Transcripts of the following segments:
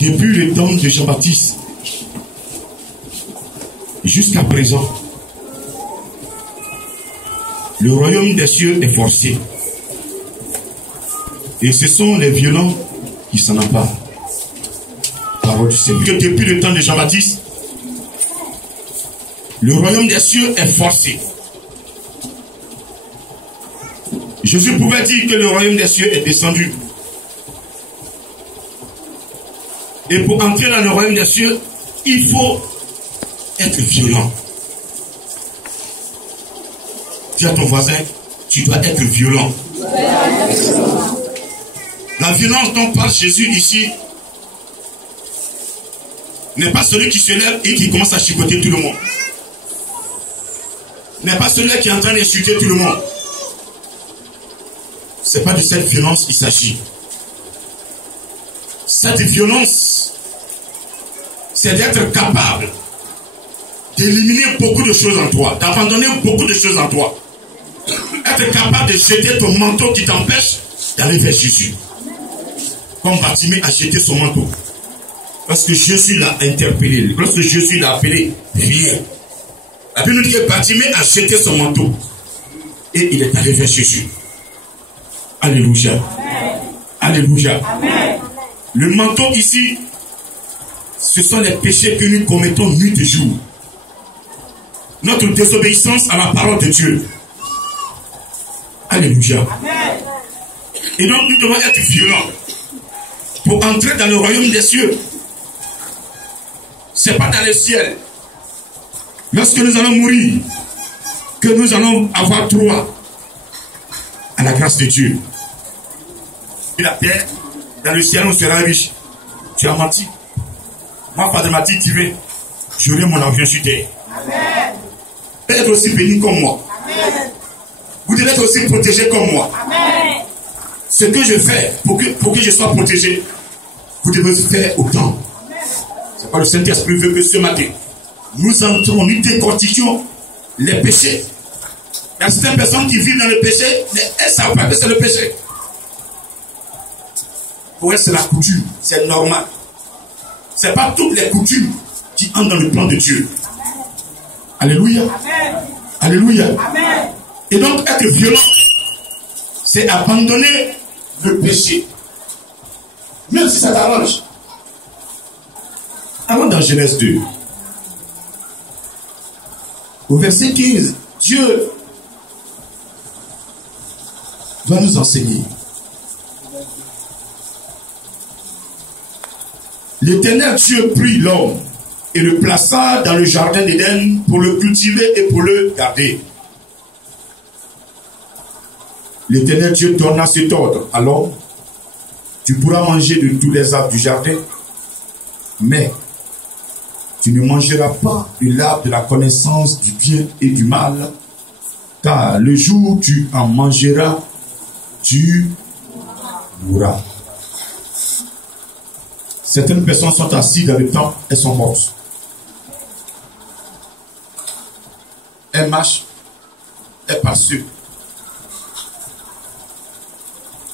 Depuis le temps de Jean-Baptiste jusqu'à présent, le royaume des cieux est forcé. Et ce sont les violents qui s'en emparent. Parole du Seigneur. Que depuis le temps de Jean-Baptiste, le royaume des cieux est forcé. Jésus pouvait dire que le royaume des cieux est descendu. Et pour entrer dans le royaume des cieux, il faut être violent. Dis à ton voisin, tu dois être violent. La violence dont parle Jésus ici n'est pas celui qui se lève et qui commence à chicoter tout le monde. N'est pas celui qui est en train d'insulter tout le monde. Ce n'est pas de cette violence qu'il s'agit. Cette violence, c'est d'être capable d'éliminer beaucoup de choses en toi, d'abandonner beaucoup de choses en toi. Être capable de jeter ton manteau qui t'empêche d'aller vers Jésus. Comme Bartimée a jeté son manteau. Lorsque Jésus l'a interpellé, lorsque Jésus l'a appelé, viens. La Bible nous dit que Bartimée a jeté son manteau. Et il est allé vers Jésus. Alléluia. Amen. Alléluia. Amen. Le manteau ici, ce sont les péchés que nous commettons nuit et jour. Notre désobéissance à la parole de Dieu. Alléluia. Amen. Et donc nous devons être violents pour entrer dans le royaume des cieux. Ce n'est pas dans le ciel. Lorsque nous allons mourir, que nous allons avoir droit à la grâce de Dieu. Et la terre, dans le ciel, on sera riche. Tu as menti. Moi, Padre m'a dit, tu veux, j'aurai mon argent sur terre. Amen. Vous devez être aussi béni comme moi. Amen. Vous devez être aussi protégé comme moi. Amen. Ce que je fais pour que je sois protégé, vous devez faire autant. C'est pas le Saint-Esprit veut que ce matin, nous entrons, nous décortiquions les péchés. Il y a certaines personnes qui vivent dans le péché, mais elles ne savent pas que c'est le péché. Pour elles, c'est la coutume, c'est normal. Ce n'est pas toutes les coutumes qui entrent dans le plan de Dieu. Alléluia. Amen. Alléluia. Amen. Et donc, être violent, c'est abandonner le péché. Même si ça t'arrange. Allons dans Genèse 2. Au verset 15, Dieu va nous enseigner. L'Éternel Dieu prit l'homme et le plaça dans le jardin d'Éden pour le cultiver et pour le garder. L'Éternel Dieu donna cet ordre à l'homme: tu pourras manger de tous les arbres du jardin, mais tu ne mangeras pas de l'arbre de la connaissance du bien et du mal, car le jour où tu en mangeras, tu mourras. Certaines personnes sont assises dans le temple, elles sont mortes. Elles marchent, elles passent.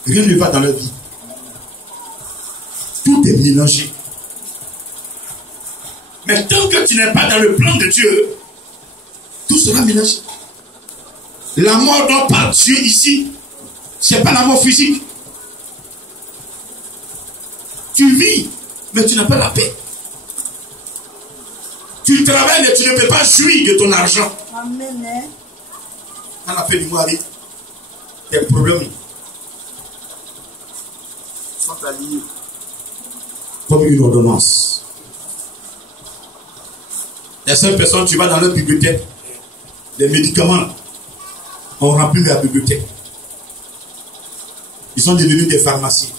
Rien ne va dans leur vie. Tout est mélangé. Mais tant que tu n'es pas dans le plan de Dieu, tout sera mélangé. La mort dont parle Dieu ici, ce n'est pas la mort physique. Tu vis, mais tu n'as pas la paix. Tu travailles, mais tu ne peux pas jouir de ton argent. Amen. À la fin du mois, des problèmes sont alignés comme une ordonnance. Les seules personnes, tu vas dans leur bibliothèque, les médicaments ont rempli la bibliothèque. Ils sont devenus des pharmacies.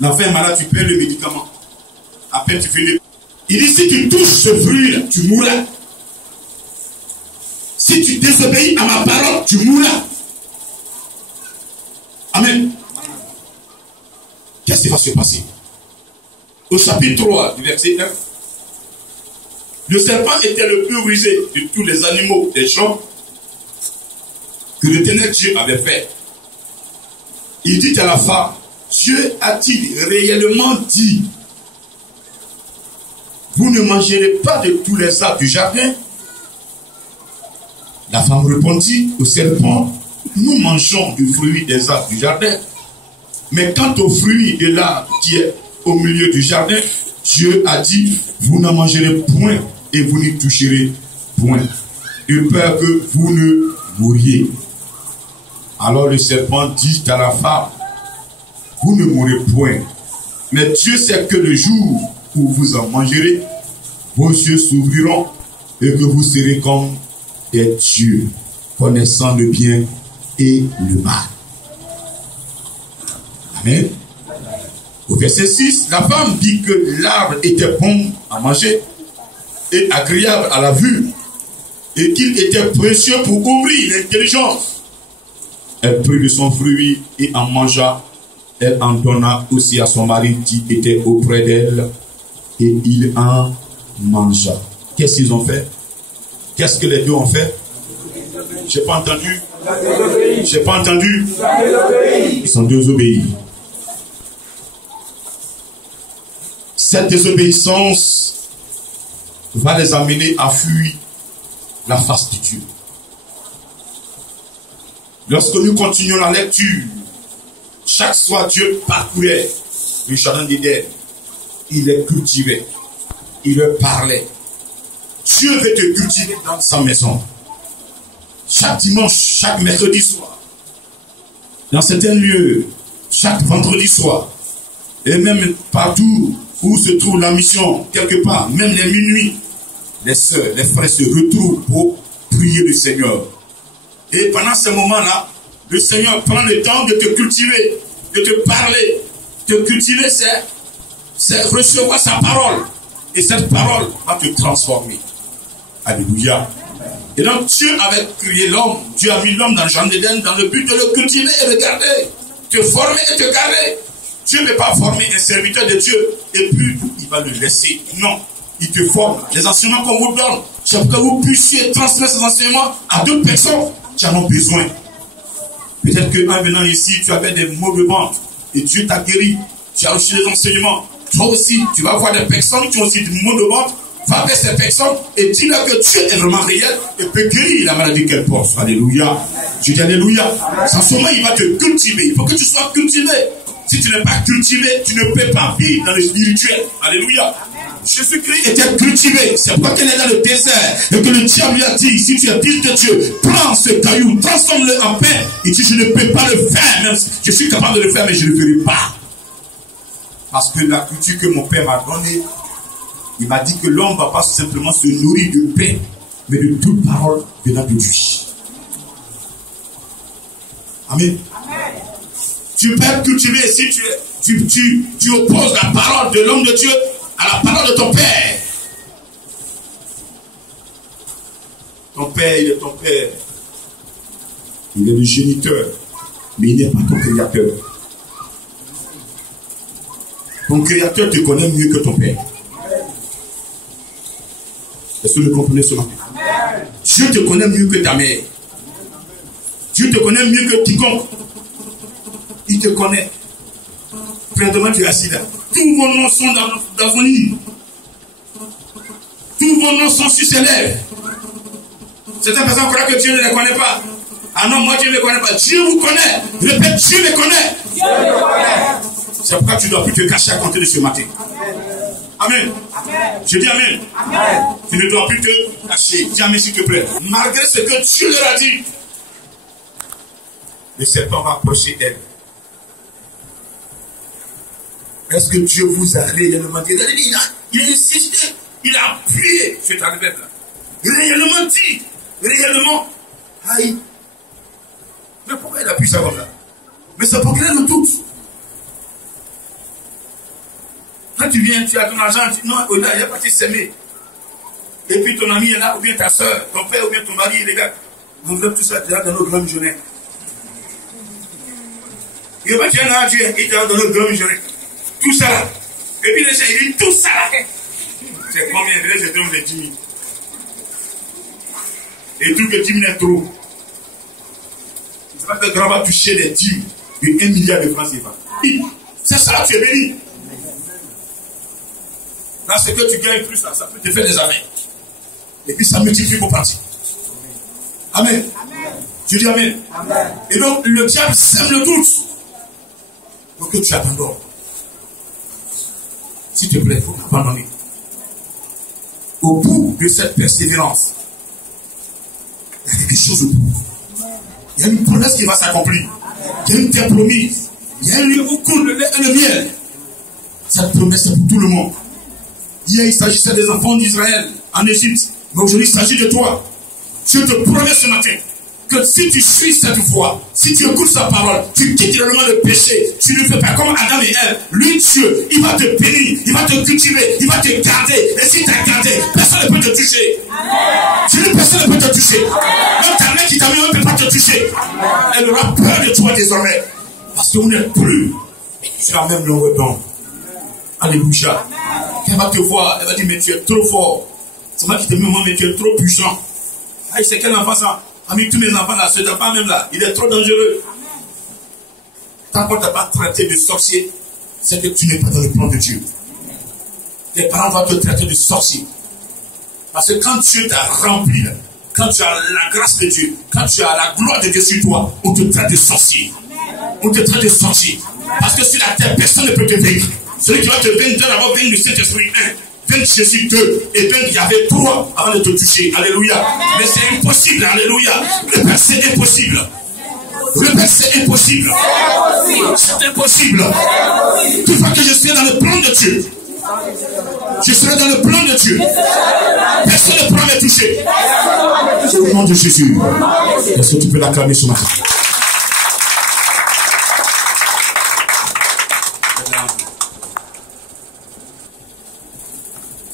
L'enfant est malade, tu perds le médicament. Après, tu fais le... Il dit, si tu touches ce fruit-là, tu mourras. Si tu désobéis à ma parole, tu mourras. Amen. Qu'est-ce qui va se passer? Au chapitre 3, du verset 1, le serpent était le plus rusé de tous les animaux des champs que l'Éternel Dieu avait fait. Il dit à la femme, Dieu a-t-il réellement dit, vous ne mangerez pas de tous les arbres du jardin? La femme répondit au serpent, nous mangeons du fruit des arbres du jardin. Mais quant au fruit de l'arbre qui est au milieu du jardin, Dieu a dit, vous n'en mangerez point et vous n'y toucherez point, de peur que vous ne mouriez. Alors le serpent dit à la femme, vous ne mourrez point, mais Dieu sait que le jour où vous en mangerez, vos yeux s'ouvriront et que vous serez comme des dieux, connaissant le bien et le mal. Amen. Au verset 6, la femme dit que l'arbre était bon à manger et agréable à la vue et qu'il était précieux pour ouvrir l'intelligence. Elle prit de son fruit et en mangea. Elle en donna aussi à son mari qui était auprès d'elle et il en mangea. Qu'est-ce qu'ils ont fait? Qu'est-ce que les deux ont fait? J'ai pas entendu. J'ai pas entendu. Ils sont désobéis. Cette désobéissance va les amener à fuir la face de Dieu. Lorsque nous continuons la lecture, chaque soir Dieu parcourait le jardin d'Éden. Il les cultivait. Il leur parlait. Dieu veut te cultiver dans sa maison. Chaque dimanche, chaque mercredi soir, dans certains lieux, chaque vendredi soir, et même partout où se trouve la mission, quelque part, même les minuit, les sœurs, les frères se retrouvent pour prier le Seigneur. Et pendant ce moment-là, le Seigneur prend le temps de te cultiver, de te parler. Te cultiver, c'est recevoir sa parole. Et cette parole va te transformer. Alléluia. Et donc Dieu avait créé l'homme. Dieu a mis l'homme dans le jardin d'Éden dans le but de le cultiver et de garder. Te former et te garder. Dieu ne veut pas former un serviteur de Dieu et puis il va le laisser. Non. Il te forme. Les enseignements qu'on vous donne, c'est pour que vous puissiez transmettre ces enseignements à d'autres personnes qui en ont besoin. Peut-être qu'en venant ici, tu avais des maux de ventre et Dieu t'a guéri. Tu as reçu des enseignements. Toi aussi, tu vas voir des personnes qui ont aussi des maux de ventre. Va vers ces personnes et dis-leur que Dieu est vraiment réel et peut guérir la maladie qu'elle porte. Alléluia. Je dis Alléluia. Sans ce moment, il va te cultiver. Il faut que tu sois cultivé. Si tu n'es pas cultivé, tu ne peux pas vivre dans le spirituel. Alléluia. Jésus-Christ était cultivé. C'est pourquoi qu'il est dans le désert et que le diable lui a dit, si tu es fils de Dieu, prends ce caillou, transforme-le en pain. Il dit, je ne peux pas le faire. Même si je suis capable de le faire, mais je ne le ferai pas. Parce que la culture que mon père m'a donnée, il m'a dit que l'homme ne va pas simplement se nourrir de pain, mais de toute parole venant de lui. Amen. Amen. Tu peux être cultivé si tu opposes la parole de l'homme de Dieu à la parole de ton père. Ton père, il est ton père. Il est le géniteur, mais il n'est pas ton créateur. Ton créateur te connaît mieux que ton père. Est-ce que vous comprenez cela? Dieu te connaît mieux que ta mère. Dieu te connaît mieux que quiconque. Il te connaît. Présentement, tu es assis là. Tous vos noms sont dans vos livres. Tous vos noms sont sur ses lèvres. Certaines personnes croient que Dieu ne les connaît pas. Ah non, moi Dieu ne les connaît pas. Dieu vous connaît. Répète, Dieu me connaît. Dieu me connaît. C'est pourquoi tu ne dois plus te cacher à compter de ce matin. Amen. Amen. Je dis Amen. Amen. Tu ne dois plus te cacher. Dis Amen s'il te plaît. Malgré ce que Dieu leur a dit, le serpent va approcher elle. Est-ce que Dieu vous a réellement dit? Il a insisté, il a appuyé sur ta lèvre là. Réellement dit, réellement. Aïe. Mais pourquoi il appuie ça comme ça? Mais c'est pour créer le doute. Quand tu viens, tu as ton argent, tu dis non, il est parti s'aimer. Et puis ton ami est là, ou bien ta soeur, ton père, ou bien ton mari, les gars, vous enveloppez tout ça déjà dans nos grandes journées. Il va dire non, Dieu, il est dans nos grandes journées. Tout ça là. Et puis les gens, ils disent tout ça là. C'est combien? C'est donc les 10 000. Et tout que 10 000 est trop. C'est pas que le grand va toucher les 10 000 de 1 milliard de francs CFA. C'est ça, tu es béni. Là, ce que tu gagnes plus, là, ça peut te faire des affaires. Et puis ça multiplie vos parties. Amen. Amen. Tu dis amen. Amen. Et donc, le diable sème le doute pour que tu abandonnes. S'il te plaît, il faut abandonner. Au bout de cette persévérance, il y a quelque chose au bout. Il y a une promesse qui va s'accomplir. Il y a une terre promise. Il y a un lieu où coule le lait et le miel. Cette promesse est pour tout le monde. Hier, il s'agissait des enfants d'Israël en Égypte. Mais aujourd'hui, il s'agit de toi. Je te promets ce matin que si tu suis cette voie, si tu écoutes sa parole, tu quittes réellement le péché, tu ne fais pas comme Adam et Ève. Lui, Dieu, il va te bénir, il va te cultiver, il va te garder. Et si tu as gardé, personne ne peut te toucher. Amen. Personne ne peut te toucher. Même ta mère qui t'a mis, elle ne peut pas te toucher. Amen. Elle aura peur de toi désormais. Parce que vous n'êtes plus sur la même longueur d'onde. Alléluia. Elle va te voir, elle va dire, mais tu es trop fort. C'est moi qui te dis, mais tu es trop puissant. Ah, c'est quel enfant ça? Ami, tous mes enfants là, cet enfant même là, il est trop dangereux. Tant qu'on ne t'a pas traité de sorcier, c'est que tu n'es pas dans le plan de Dieu. Tes parents vont te traiter de sorcier. Parce que quand Dieu t'a rempli, quand tu as la grâce de Dieu, quand tu as la gloire de Dieu sur toi, on te traite de sorcier. On te traite de sorcier. Parce que sur la terre, personne ne peut te vaincre. Celui qui va te vaincre doit d'abord vaincre le Saint-Esprit 1. Vaincre Jésus 2. Et vaincre il y avait 3 avant de te toucher. Alléluia. Mais c'est impossible. Alléluia. Le Père, c'est impossible. Le Père, c'est impossible. C'est impossible. Toutefois que je serai dans le plan de Dieu. Je serai dans le plan de Dieu. Personne ne pourra me toucher. Au nom de Jésus. Est-ce que tu peux l'acclamer ce matin?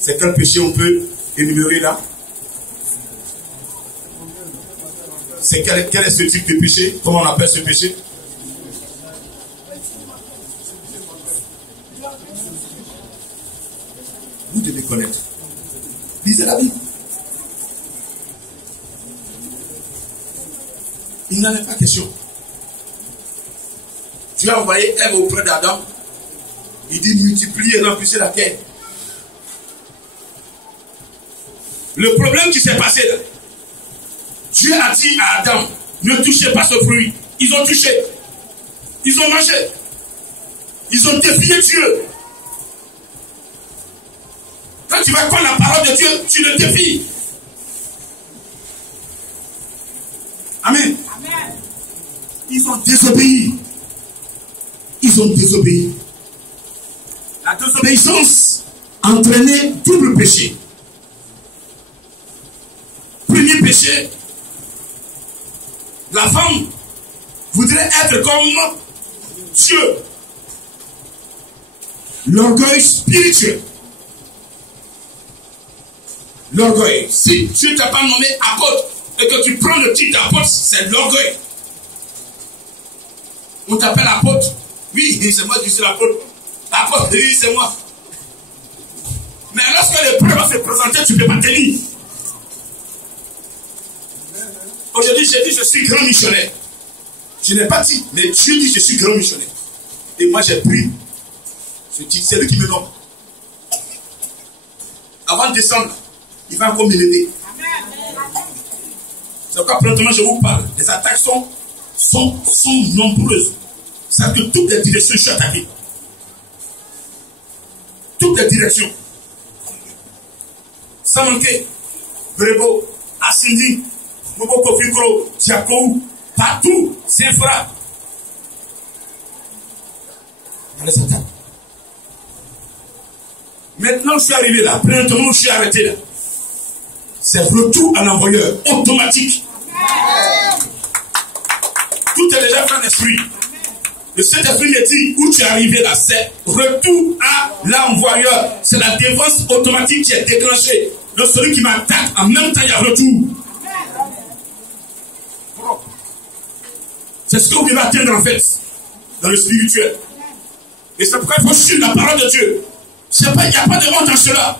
C'est quel péché on peut énumérer là? C'est quel est ce type de péché? Comment on appelle ce péché? Vous devez connaître. Lisez la Bible. Il n'en est pas question. Dieu a envoyé Ève auprès d'Adam. Il dit multipliez et remplissez la terre. Le problème qui s'est passé là, Dieu a dit à Adam, ne touchez pas ce fruit. Ils ont touché. Ils ont mangé. Ils ont défié Dieu. Quand tu vas prendre la parole de Dieu, tu le défies. Amen. Amen. Ils ont désobéi. Ils ont désobéi. La désobéissance a entraîné double péché. Premier péché, la femme voudrait être comme Dieu. L'orgueil spirituel. L'orgueil. Si Dieu ne t'a pas nommé apôtre et que tu prends le titre d'apôtre, c'est l'orgueil. On t'appelle apôtre. Oui, c'est moi qui suis l'apôtre. Apôtre, oui, c'est moi. Mais lorsque l'épreuve va se présenter, tu ne peux pas tenir. Aujourd'hui, j'ai dit je suis grand missionnaire. Je n'ai pas dit, mais Dieu dit je suis grand missionnaire. Et moi j'ai pris. Je dis, c'est lui qui me nomme. Avant de descendre, il va encore me lever. C'est pourquoi promptement je vous parle. Les attaques sont nombreuses. C'est-à-dire que toutes les directions, je suis attaqué. Toutes les directions. Sans manquer. Brebo, Assindi, Bobo Kofikro, Tiakou, partout, c'est un frappe. On les attaque. Maintenant, je suis arrivé là. Présentement, je suis arrêté là. C'est retour à l'envoyeur, automatique. Tout est déjà fait en esprit. Le Saint-Esprit me dit, où tu es arrivé là, c'est retour à l'envoyeur. C'est la défense automatique qui est déclenchée. Donc celui qui m'attaque, en même temps, il y a retour. C'est ce que vous devez atteindre en fait, dans le spirituel. Et c'est pourquoi il faut suivre la parole de Dieu. Il n'y a pas de honte en cela.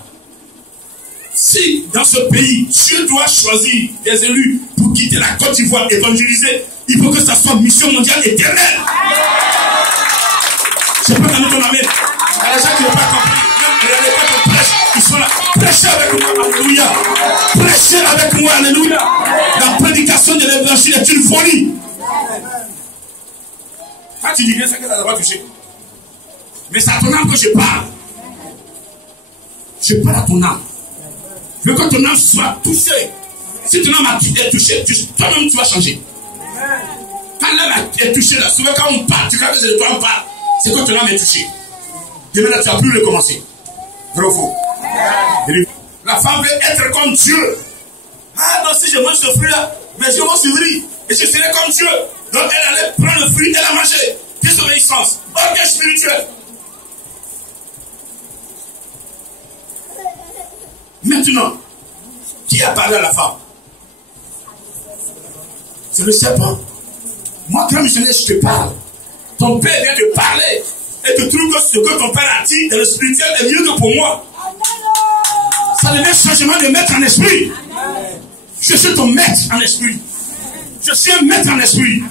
Si dans ce pays, Dieu doit choisir des élus pour quitter la Côte d'Ivoire, évangéliser, il faut que ça soit mission mondiale éternelle. Je peux donner ton amen. Il y a des gens qui n'ont pas compris. Regardez pas ton prêche. Ils sont là. Prêchez avec moi. Alléluia. Prêchez avec moi. Alléluia. La prédication de l'évangile est une folie. Quand tu dis rien, c'est que ça ne va pas toucher. Mais c'est à ton âme que je parle. Je parle à ton âme. Je veux que ton âme soit touchée. Si ton âme est touchée, toi-même tu vas changer. Quand l'âme est touchée, là, souvent quand on parle, tu crois que c'est de toi on parle, c'est que ton âme est touchée. Demain là, tu vas plus recommencer. Vrai ou faux? La femme veut être comme Dieu. Ah non, si je mange ce fruit-là, mais je mange ce fruit et je serai comme Dieu. Donc elle allait prendre le fruit, elle a mangé. Désobéissance. Orgueil spirituel. Maintenant, qui a parlé à la femme? C'est le serpent. Moi, comme missionnaire, je te parle. Ton père vient te parler. Et tu trouves que ce que ton père a dit dans le spirituel est mieux que pour moi. Ça devient changement de maître en esprit. Je suis ton maître en esprit. Je suis un maître en esprit.